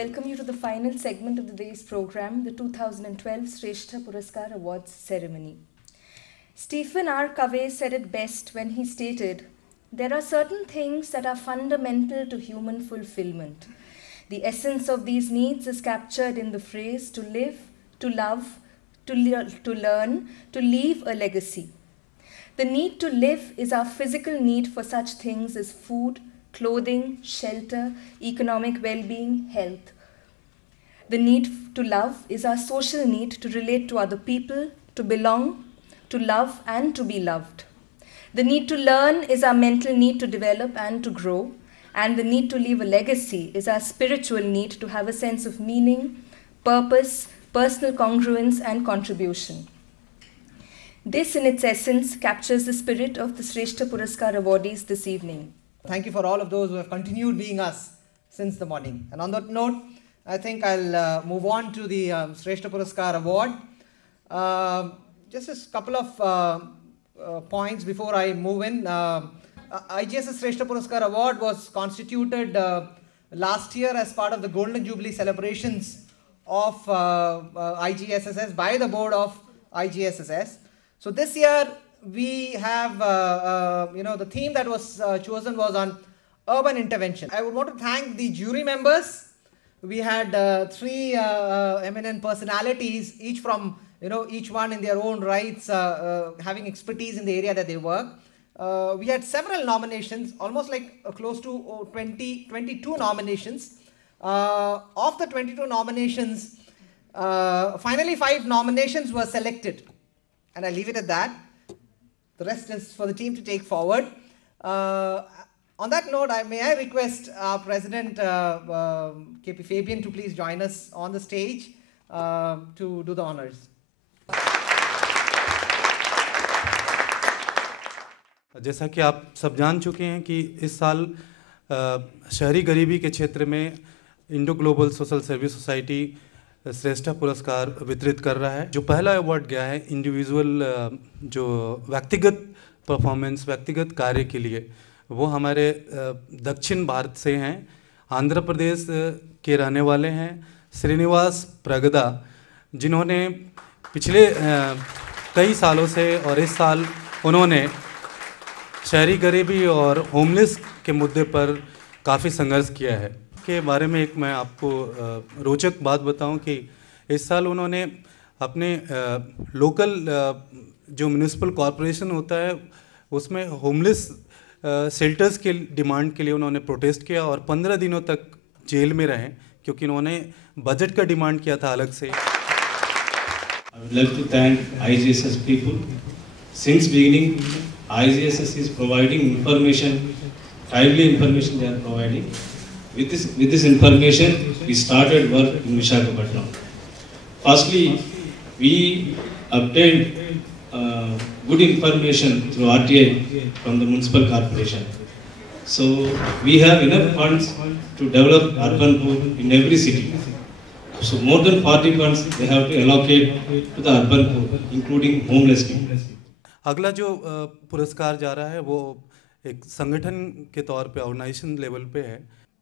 welcome you to the final segment of the day's program, the 2012 Shrestha Puraskar Awards ceremony. Stephen R. Covey said it best when he stated, "There are certain things that are fundamental to human fulfillment. The essence of these needs is captured in the phrase to live, to love, to learn, to leave a legacy. The need to live is our physical need for such things as food, clothing, shelter, economic well-being, health. The need to love is our social need to relate to other people, to belong, to love and to be loved. The need to learn is our mental need to develop and to grow, and the need to leave a legacy is our spiritual need to have a sense of meaning, purpose, personal congruence and contribution." This in its essence captures the spirit of the Shrestha Puraskar awardees this evening. Thank you for all of those who have continued being us since the morning. And on that note, I think I'll move on to the Shrestha Puraskar Award. Just a couple of points before I move in. IGSS Shrestha Puraskar Award was constituted last year as part of the Golden Jubilee celebrations of IGSSS by the board of IGSSS. So this year we have, the theme that was chosen was on urban intervention. I would want to thank the jury members. We had three eminent personalities, each from, each one in their own rights, having expertise in the area that they work. We had several nominations, almost like close to 22 nominations. Of the 22 nominations, finally 5 nominations were selected. And I'll leave it at that. The rest is for the team to take forward. On that note, may I request our President, KP Fabian, to please join us on the stage to do the honors. जैसा कि आप सब जान चुके हैं कि इस साल शहरी गरीबी के क्षेत्र में Indo global social service society श्रेष्ठा पुरस्कार वितरित कर रहा है। जो पहला अवार्ड गया है इंडिविजुअल जो व्यक्तिगत परफॉर्मेंस, व्यक्तिगत कार्य के लिए, वो हमारे दक्षिण भारत से हैं, आंध्र प्रदेश के रहने वाले हैं श्रीनिवास प्रगदा, जिन्होंने पिछले कई सालों से और इस साल उन्होंने शहरी गरीबी और होमलेस के मुद्दे पर काफ़ी संघर्ष किया है। के बारे में एक मैं आपको रोचक बात बताऊं कि इस साल उन्होंने अपने लोकल जो म्यूनिसिपल कॉरपोरेशन होता है उसमें होमलेस शेल्टर्स के डिमांड के लिए उन्होंने प्रोटेस्ट किया और 15 दिनों तक जेल में रहे क्योंकि उन्होंने बजट का डिमांड किया था अलग से। I would like to thank IGSS people. Since beginning, IGSS is providing information, timely information they are providing. With this information, we started work in Visakhapatnam. Firstly, we obtained good information through RTI from the municipal corporation. So we have enough funds to develop urban poor in every city. So more than 40 funds they have to allocate to the urban poor, including homeless people. अगला जो पुरस्कार जा रहा है वो एक संगठन के तौर पे ऑर्गेनाइजेशन लेवल पे है,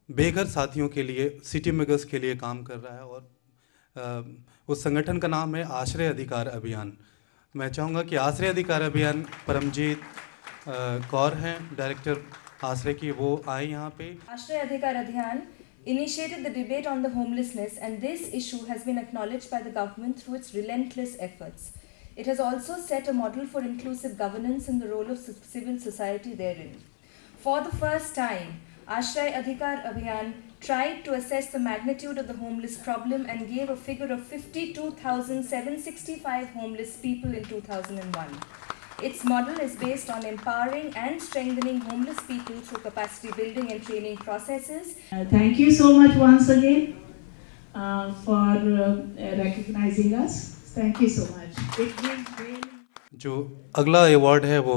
बेघर साथियों के लिए, सिटी मेकर्स के लिए काम कर रहा है और उस संगठन का नाम है आश्रय अधिकार अभियान। मैं चाहूँगा कि आश्रय अधिकार अभियान परमजीत कौर हैं, डायरेक्टर आश्रय की, वो आए यहाँ पे। आश्रय अधिकार अभियान initiated the debate on the homelessness, and this issue has been acknowledged by the government through its relentless efforts. It has also set a model for inclusive governance and the role of civil society therein. For the first time, Ashray Adhikar Abhiyan tried to assess the magnitude of the homeless problem and gave a figure of 52,765 homeless people in 2001. Its model is based on empowering and strengthening homeless people through capacity building and training processes. Thank you so much once again for recognizing us. Thank you so much. जो अगला award है वो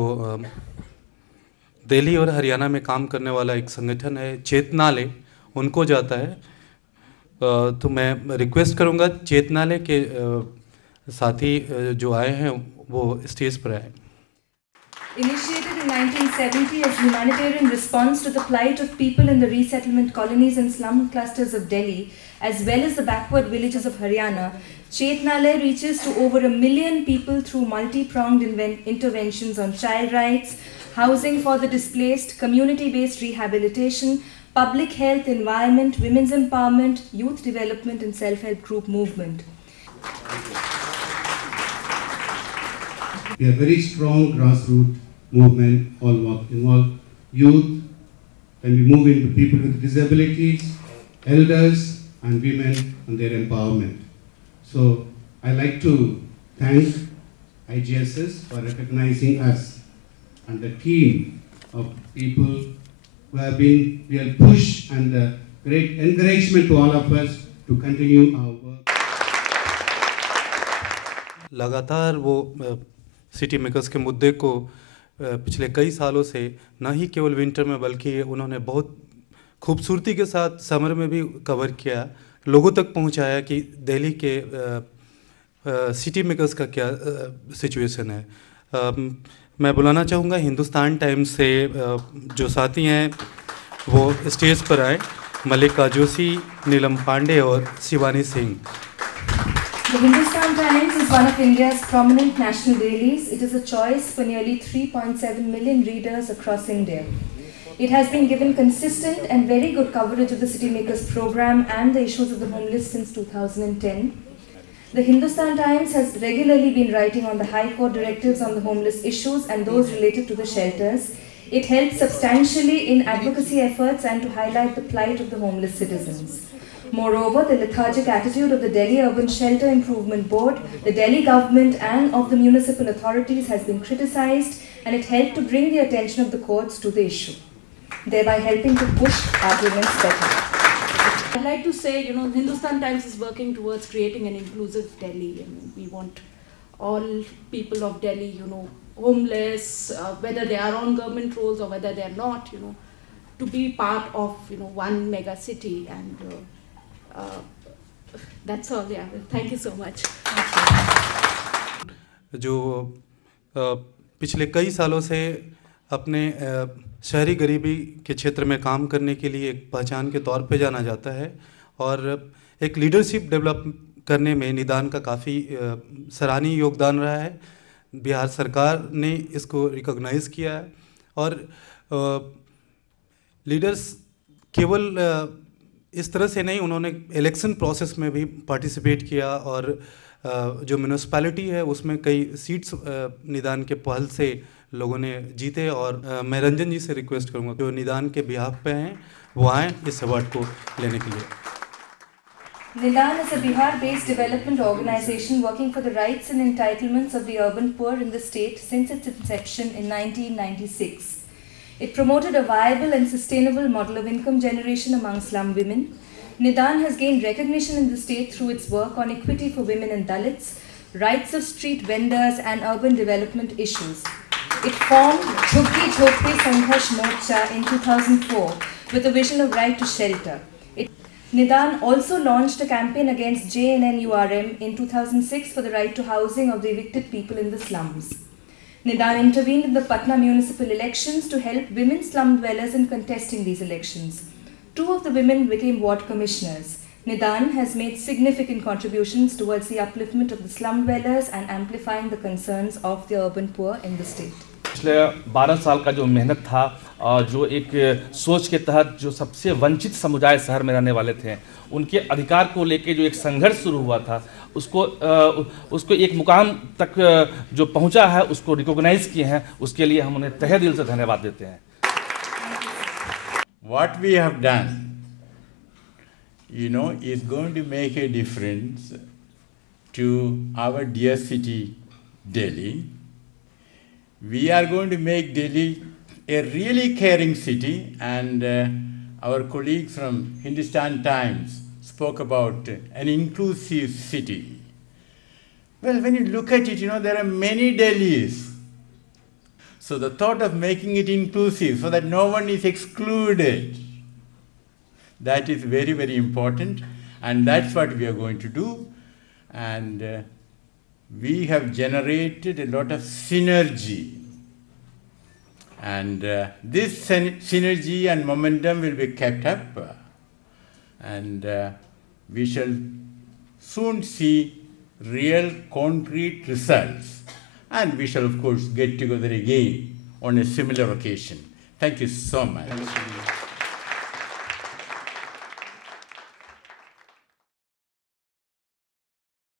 दिल्ली और हरियाणा में काम करने वाला एक संगठन है चेतनालय, उनको जाता है। तो मैं रिक्वेस्ट करूंगा चेतनालय के साथी जो आए हैं वो स्टेज पर आए। Initiated in 1970 as humanitarian response to the plight of people in the resettlement colonies and slum clusters of Delhi, as well as the backward villages of Haryana, Chetnalaya reaches to over 1 million people through multi-pronged interventions on child rights, housing for the displaced, community-based rehabilitation, public health, environment, women's empowerment, youth development and self-help group movement. We have very strong grassroots movement, involve youth, and we move into people with disabilities, elders, and women and their empowerment. So I like to thank IGSS for recognizing us and the team of people who have been real push and great encouragement to all of us to continue our work. लगातार वो city makers के मुद्दे को पिछले कई सालों से न ही केवल विंटर में बल्कि उन्होंने बहुत खूबसूरती के साथ समर में भी कवर किया, लोगों तक पहुंचाया कि दिल्ली के सिटी मेकर्स का क्या सिचुएशन है। मैं बुलाना चाहूँगा हिंदुस्तान टाइम्स से जो साथी हैं वो स्टेज पर आए, मल्लिका जोशी, नीलम पांडे और Shivani Singh. The Hindustan Times is one of India's prominent national dailies. It is a choice for nearly 3.7 million readers across India. It has been given consistent and very good coverage of the City Makers program and the issues of the homeless since 2010. The Hindustan Times has regularly been writing on the High Court directives on the homeless issues and those related to the shelters. It helps substantially in advocacy efforts and to highlight the plight of the homeless citizens. Moreover, the lethargic attitude of the Delhi Urban Shelter Improvement Board, the Delhi government and of the municipal authorities has been criticised, and it helped to bring the attention of the courts to the issue, thereby helping to push arguments better. I'd like to say, Hindustan Times is working towards creating an inclusive Delhi. We want all people of Delhi, homeless, whether they are on government rolls or whether they are not, to be part of, one mega city. And that's all. Yeah. Thank you so much. जो पिछले कई सालों से अपने शहरी गरीबी के क्षेत्र में काम करने के लिए एक पहचान के तौर पे जाना जाता है और एक लीडरशिप डेवलप करने में निदान का काफ़ी सराहनीय योगदान रहा है। बिहार सरकार ने इसको रिकॉग्नाइज़ किया है और लीडर्स केवल इस तरह से नहीं, उन्होंने इलेक्शन प्रोसेस में भी पार्टिसिपेट किया और जो म्यूनिसिपैलिटी है उसमें कई सीट्स निदान के पहल से लोगों ने जीते। और मैं रंजन जी से रिक्वेस्ट करूंगा जो निदान के बिहाफ पे हैं वो आएँ इस अवार्ड को लेने के लिए। Nidan is a Bihar-based development organization working for the rights and entitlements of the urban poor in the state since its inception in 1996. It promoted a viable and sustainable model of income generation among slum women. Nidan has gained recognition in the state through its work on equity for women and Dalits, rights of street vendors and urban development issues. It formed Jhuggi Jhopri Sangharsh Morcha in 2004 with a vision of right to shelter. Nidan also launched a campaign against JNNURM in 2006 for the right to housing of the evicted people in the slums. Nidan intervened in the Patna municipal elections to help women slum dwellers in contesting these elections. 2 of the women became ward commissioners. Nidan has made significant contributions towards the upliftment of the slum dwellers and amplifying the concerns of the urban poor in the state. पिछले 12 साल का जो मेहनत था और जो एक सोच के तहत जो सबसे वंचित समुदाय शहर में रहने वाले थे उनके अधिकार को लेके जो एक संघर्ष शुरू हुआ था उसको एक मुकाम तक जो पहुंचा है उसको रिकॉग्नाइज किए हैं, उसके लिए हम उन्हें तहे दिल से धन्यवाद देते हैं। What we have done, is going to make a difference to our dear city, Delhi. We are going to make Delhi a really caring city, and our colleague from Hindustan Times spoke about an inclusive city. Well, when you look at it, there are many Delhis. So the thought of making it inclusive so that no one is excluded, that is very, very important, and that's what we are going to do. And we have generated a lot of synergy And this synergy and momentum will be kept up, and we shall soon see real concrete results, and we shall of course get together again on a similar occasion. Thank you so much.